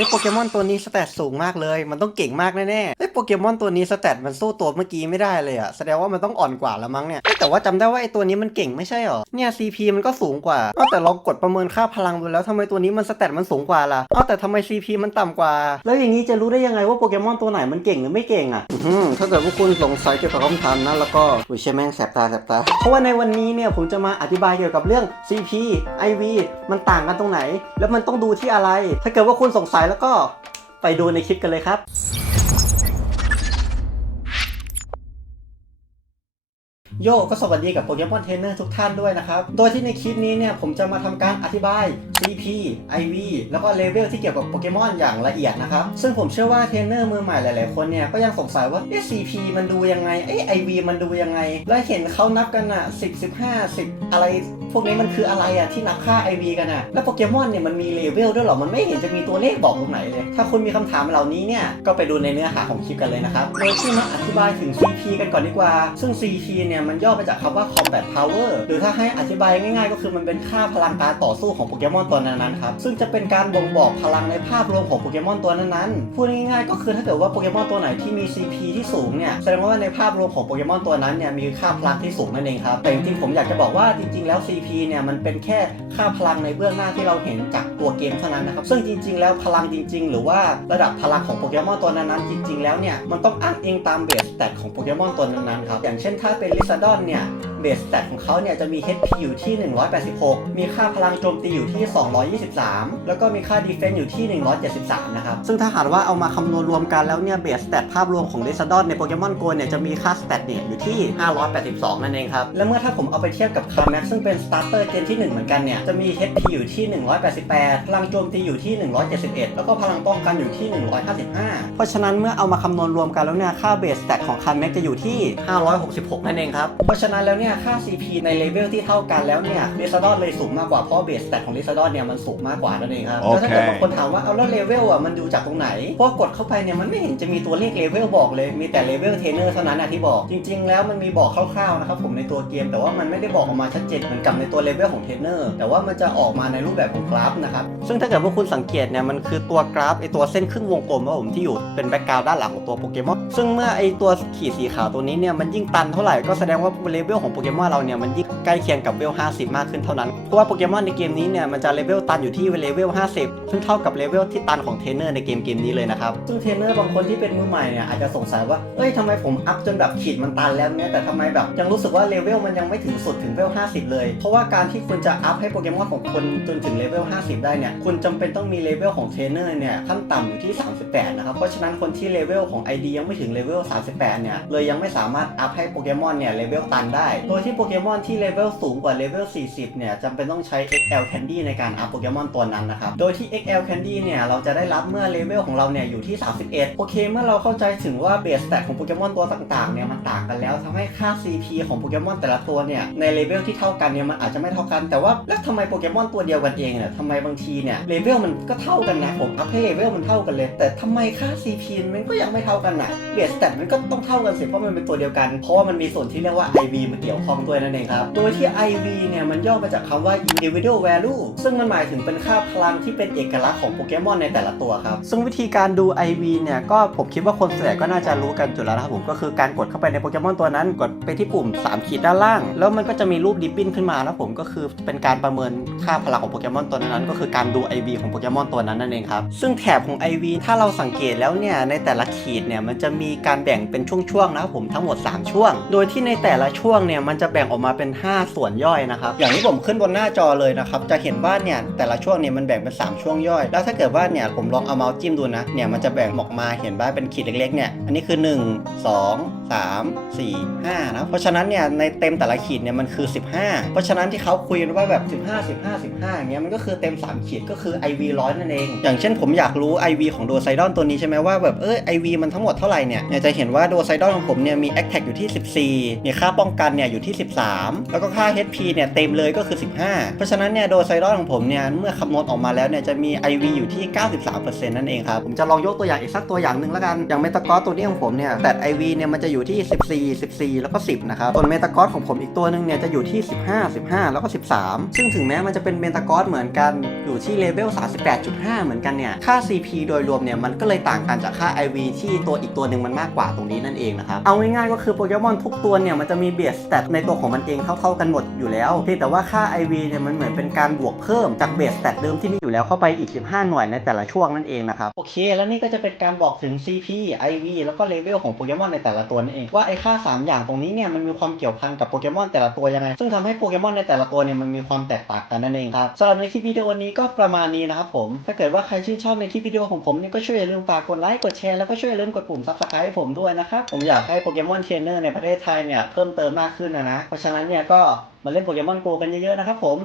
ฮ้ยโปเกมอนตัวนี้สแตทสูงมากเลย มันต้องเก่งมากแน่ๆเฮ้ยโปเกมอนตัวนี้สแตทมันสู้ตัวเมื่อกี้ไม่ได้เลยอะแสดงว่ามันต้องอ่อนกว่าล้วมั้งเนี่ยแต่ว่าจำได้ว่าไอตัวนี้มันเก่งไม่ใช่หรอเนี่ย CP มันก็สูงกว่าเอาแต่ลองกดประเมินค่าพลังดูแล้วทำไมตัวนี้มันสแตทมันสูงกว่าล่ะเอาแต่ทำไม CP มันต่ำกว่า แล้วอย่างนี้จะรู้ได้ยังไงว่าโปเกมอนตัวไหนมันเก่งหรือไม่เก่งอะอืมถ้าเกิดว่าคุณสงสัยเกี่ยวกับคำถามนั้นแล้วก็อุ้ยเชแม่งแสบตาแสบตาเพราะว่าในวันนี้เนี่ยผมจะมาอธิบายเกี่ยวกับเรื่อง CP IV มันต่างกันตรงไหน แล้วมันต้องดูที่อะไร ถ้าเกิดว่าคุณสงสัยแล้วก็ไปดูในคลิปกันเลยครับ โยก็สวัสดีกับโปเกมอนเทรนเนอร์ทุกท่านด้วยนะครับ โดยที่ในคลิปนี้เนี่ยผมจะมาทำการอธิบาย CP IV แล้วก็เลเวลที่เกี่ยวกับโปเกมอนอย่างละเอียดนะครับ ซึ่งผมเชื่อว่าเทรนเนอร์มือใหม่หลาย ๆ คนเนี่ย ก็ยังสงสัยว่าเอ๊ะ CP มันดูยังไง เอ๊ะ IV มันดูยังไง แล้วเห็นเขานับกันอะ10 15 10 อะไร วกนี้มันคืออะไรอะที่นับค่า IV กันอะแล้วโปเกมอนเนี่ยมันมีเลเวลด้วยหรอ มันไม่เห็นจะมีตัวเลขบอกตรงไหนเลย ถ้าคุณมีคำถามเหล่านี้เนี่ย ก็ไปดูในเนื้อหาของคลิปกันเลยนะครับ โดยที่มาอธิบายถึง CP กันก่อนดีกว่า ซึ่ง CP เนี่ยมันย่อมาจากคำว่า Combat Power หรือถ้าให้อธิบายง่ายๆ ก็คือมันเป็นค่าพลังการต่อสู้ของโปเกมอนตัวนั้นๆครับ ซึ่งจะเป็นการบ่งบอกพลังในภาพรวมของโปเกมอนตัวนั้นๆ พูดง่ายๆ ก็คือถ้าเกิดว่าโปเกมอนตัวไหนที่มี CP ที่สูงเนี่ย แสดงว่าในภาพรวมของโปเกมอนตัวนั้นเนี่ยมีค่าพลังที่สูงนั่นเองครับ แต่จริงๆผมอยากจะบอกว่าจริงๆแล้ว CP เนี่ยมันเป็นแค่ค่าพลังในเบื้องหน้าที่เราเห็นจากตัวเกมเท่านั้นนะครับ ซึ่งจริง ๆ แล้วพลังจริง ๆ หรือว่าระดับพลังของโปเกมอนตัวนั้นๆจริง ๆ แล้วเนี่ยมันต้องอ้างอิงตามเบสสแตทของโปเกมอนตัวนั้นๆครับอย่างเช่นถ้าเป็นลิซาดอนเนี่ย เบสสแตทของเขาเนี่ยจะมี HP อยู่ที่ 186 มีค่าพลังโจมตีอยู่ที่ 223 แล้วก็มีค่าดีเฟน s ์อยู่ที่ 173 นะครับ ซึ่งถ้าหากว่าเอามาคำนวณรวมกันแล้วเนี่ยเบสสแตทภาพรวมของ l ิซ a ดอนในโปเกมอนโกเนี่ยจะมีค่าสแตทเนี่ยอยู่ที่ 582 นั่นเองครับ และเมื่อถ้าผมเอาไปเทียบกับคาร์แม็กซึ่งเป็นสตาร์เตอร์เจนที่ 1 เหมือนกันเนี่ยจะมี HP อยู่ที่ 188 พลังโจมตีอยู่ที่ 171 แล้วก็พลังป้องกันอยู่ที่ 155 เพราะฉะนั้นเมื่อเอามาคำนวณรวมกันแล้วเนี่ยค่าเบสสแตทของคาร์แม็กจะอยู่ที่ 566 นั่นเองครับเพราะฉะนั้นแล้วเนี่ยค่า CP ในเลเวลที่เท่ากันแล้วเนี่ยลิซาดอนเลยสูงมากกว่าเพราะเบสสแตทของลิซาดอนเนี่ยมันสูงมากกว่านั่นเองครับโอเคแล้วถ้าเกิดบางคนถามว่าเอาแล้วเลเวลอะมันดูจากตรงไหนเพราะกดเข้าไปเนี่ยมันไม่เห็นจะมีตัวเลขเลเวลบอกเลยมีแต่เลเวลเทรนเนอร์เท่านั้นนะที่บอกจริง ๆ แล้วมันมีบอกคร่าวๆนะครับผมในตัวเกม แต่ว่ามันไม่ได้บอกออกมาชัดเจนเหมือนกับในตัวเลเวลของเทรนเนอร์แต่ว่ามันจะออกมาในรูปแบบของกราฟนะครับซึ่งถ้าเกิดว่าคุณสังเกตเนี่ยมันคือตัวกราฟไอตัวเส้นครึ่งวงกลมว่าผมที่อยู่เป็นแบ็กกราวด์ด้านหลังของตัวโปเกมอนซึ่งเมื่อไอตัวขีดสีขาวตัวนี้เนี่ยมันยิ่งตันเท่าไหร่ก็แสดงว่าเลเวลของโปเกมอนเราเนี่ยมันยิ่งใกล้เคียงกับเลเวล 50 มากขึ้นเท่านั้น เพราะว่าโปเกมอนในเกมนี้เนี่ยมันจะเลเวลตันอยู่ที่เลเวล 50 ซึ่งเท่ากับเลเวลที่ตันของเทรนเนอร์ในเกมเกมนี้เลยนะครับ ซึ่งเทรนเนอร์บางคนที่เป็นมือใหม่เนี่ยอาจจะสงสัยว่า เอ้ยทำไมผมอัพจนแบบขีดมันตันแล้วเนี่ยแต่ทำไมแบบยังรู้สึกว่าเลเวลมันยังไม่ถึงสุดถึงเลเวล 50 เลย เพราะว่าการที่คุณจะอัพให้โปเกมอนของคุณจนถึงเลเวล 50 ได้เนี่ยคุณจำเป็นต้องมีเลเวลของเทรนเนอร์เนี่ยขั้นต่ำอยู่ที่ 38 นะครับ เพราะฉะนั้นคนที่เลเวลของ ID ยังไม่ถึงเลเวล 38 เนี่ยเลยยังไม่สามารถอัพให้โปเกมอนเนี่ยเลเวลตันได้โดยที่โปเกมอนที่เลเวลสูงกว่าเลเวล 40 เนี่ยจำเป็นต้องใช้ XL Candy ในการอัพโปเกมอนตัวนั้นนะครับ โดยที่ XL Candy เนี่ยเราจะได้รับเมื่อเลเวลของเราเนี่ยอยู่ที่ 31 โอเค เมื่อเราเข้าใจถึงว่าเบสแตทของโปเกมอนตัวต่างๆ เนี่ยมันต่างกันแล้วทำให้ค่า CP ของโปเกมอนแต่ละตัวเนี่ยในเลเวลที่เท่ากันเนี่ยมันอาจจะไม่เท่ากัน แต่ว่าแล้วทำไมโปเกมอนตัวเดียวกันเองเนี่ยทำไมบางทีเนี่ยเลเวลมันก็เท่ากันนะผมอัพให้เลเวลมันเท่ากันเลย แต่ทำไมค่า CP มันก็ยังไม่เท่ากันนะเบสสแตทมันก็ต้องเท่ากันสิเพราะมันเป็นตัวเดียวกัน เพราะว่ามันมีส่วนที่เรียกว่า IV มาเกี่ยวข้องด้วยนั่นเองครับ โดยที่ IV เนี่ยมันย่อมาจากคำว่า individual value ซึ่งมันหมายถึงเป็นค่าพลังที่เป็นเอกลักษณ์ของโปเกมอนในแต่ละตัวครับ ซึ่งวิธีการดู IV เนี่ยก็ผมคิดว่าคนส่วนใหญ่ก็น่าจะรู้กันจุดแล้วนะครับผมก็คือการกดเข้าไปในโปเกมอนตัวนั้น กดไปที่ปุ่ม 3 ขีดด้านล่าง แล้วมันก็จะมีรูปดิปปิ้นขึ้นมานะผมก็คือเป็นการประเมินค่าพลังของโปเกมอนตัวนั้นก็คือการดู IV ของโปเกมอนตัวนั้นนั่นเองครับซึ่งแถบของ IV ถ้าเราสังเกตแล้วเนี่ยในแต่ละขีดเนี่ยมันจะมีการแบ่งเป็นช่วงๆนะครับผมทั้งหมด 3 ช่วง โดยที่ในแต่ละช่วงเนี่ยมันจะแบ่งออกมาเป็น 5 ส่วนย่อยนะครับ อย่างที่ผมขึ้นบนหน้าจอเลยนะครับ จะเห็นว่าเนี่ยแต่ละช่วงเนี่ยมันแบ่งเป็น 3 ช่วงย่อย แล้วถ้าเกิดว่าเนี่ยผมลองเอาเมาส์จิ้มดูนะ เนี่ยมันจะแบ่งออกมาเห็นว่าเป็นขีดเล็กๆเนี่ย อันนี้คือ 1 2 3 4 5นะ เพราะฉะนั้นเนี่ยในเต็มแต่ละขีดเนี่ยมันคือ 15 เพราะฉะนั้นที่เขาคุยกันว่าแบบ 15 15 15อย่างเงี้ยมันก็คือเต็ม 3 ขีดก็คือ IV ร้อยนั่นเอง อย่างเช่นผมอยากรู้ IV ของโดไซดอนตัวนี้ใช่ไหมว่าแบบเออ IV มันทั้งหมดเท่าไหร่เนี่ยจะเห็นว่าโดไซดอนของผมเนี่ยมี a t t a c อยู่ที่ 14เนี่ยค่าป้องกันเนี่ยอยูู่่ที่ 13 แล้วก็ค่า HP เนี่ยเต็มเลยก็คือ 15 เพราะฉะนั้นเนี่ยโดไซดอนของผมเนี่ยเมื่อคำนวณออกมาแล้วเนี่ยจะมี IV อยู่ที่ 93%นั่นเองครับ ผมจะลองยกตัวอย่างอีกสักตัวอย่างหนึ่งแล้วกัน อย่างเมตากอสตัวนี้ของผมเนี่ย แต่ IV เนี่ยมันจะอยู่ที่ 14 14 แล้วก็ 10 นะครับ ส่วนเมตากอสของผมอีกตัวหนึ่งเนี่ยจะอยู่ที่ 15 15 แล้วก็ 13 ซึ่งถึงแม้มันจะเป็นเมตากอสเหมือนกันอยู่ที่เลเวล 38.5 เหมือนกันเนี่ย ค่า CP โดยรวมเนี่ยมันก็เลยต่างกันจากค่า IV ที่ตัวอีกตัวหนึ่งมันมากกว่าตรงนี้นั่นเองนะครับ เอาง่ายๆก็คือโปเกมอนทุกตัวเนี่ยมันจะมีเบสสเตตในตัวของมันเองเท่าๆกันหมดอยู่แล้วเพียงแต่ว่าค่า IV เนี่ยมันเหมือนเป็นการบวกเพิ่มจากเบสสเตตเดิมที่มีอยู่แล้วเข้าไปอีก 15 หน่วยในแต่ละช่วงนั่นเองนะครับโอเค แล้วนี่ก็จะเป็นการบอกถึง CP IV แล้วก็เลเวลของโปเกมอนในแต่ละตัวนั่นเองว่าไอ้ค่า 3 อย่างตรงนี้เนี่ยมันมีความเกี่ยวพันกับโปเกมอนแต่ละตัวยังไงซึ่งทำให้โปเกมอนในแต่ละตัวเนี่ยมันมีความแตกต่างกันนั่นเองครับสำหรับในคลิปวิดีโอนี้ก็ประมาณนี้นะครับผมถ้าเกิดว่าใครชื่นชอบในคลิปวิดีโอของผมเนี่ยก็ช่วยอย่าลืมฝากกดไลค์กดแชร์แล้วก็ช่วยอย่าลืมกดปุ่ม subscribe ให้ผมด้วยนะครับผมอยากให้โปเกมอนเทรนเนอร์ในประเทศไทยเนี่ยเพิ่มเติมมากขึ้นนะนะ เพราะฉะนั้นเนี่ยก็มาเล่นโปเกมอนโกกันเยอะๆนะครับผม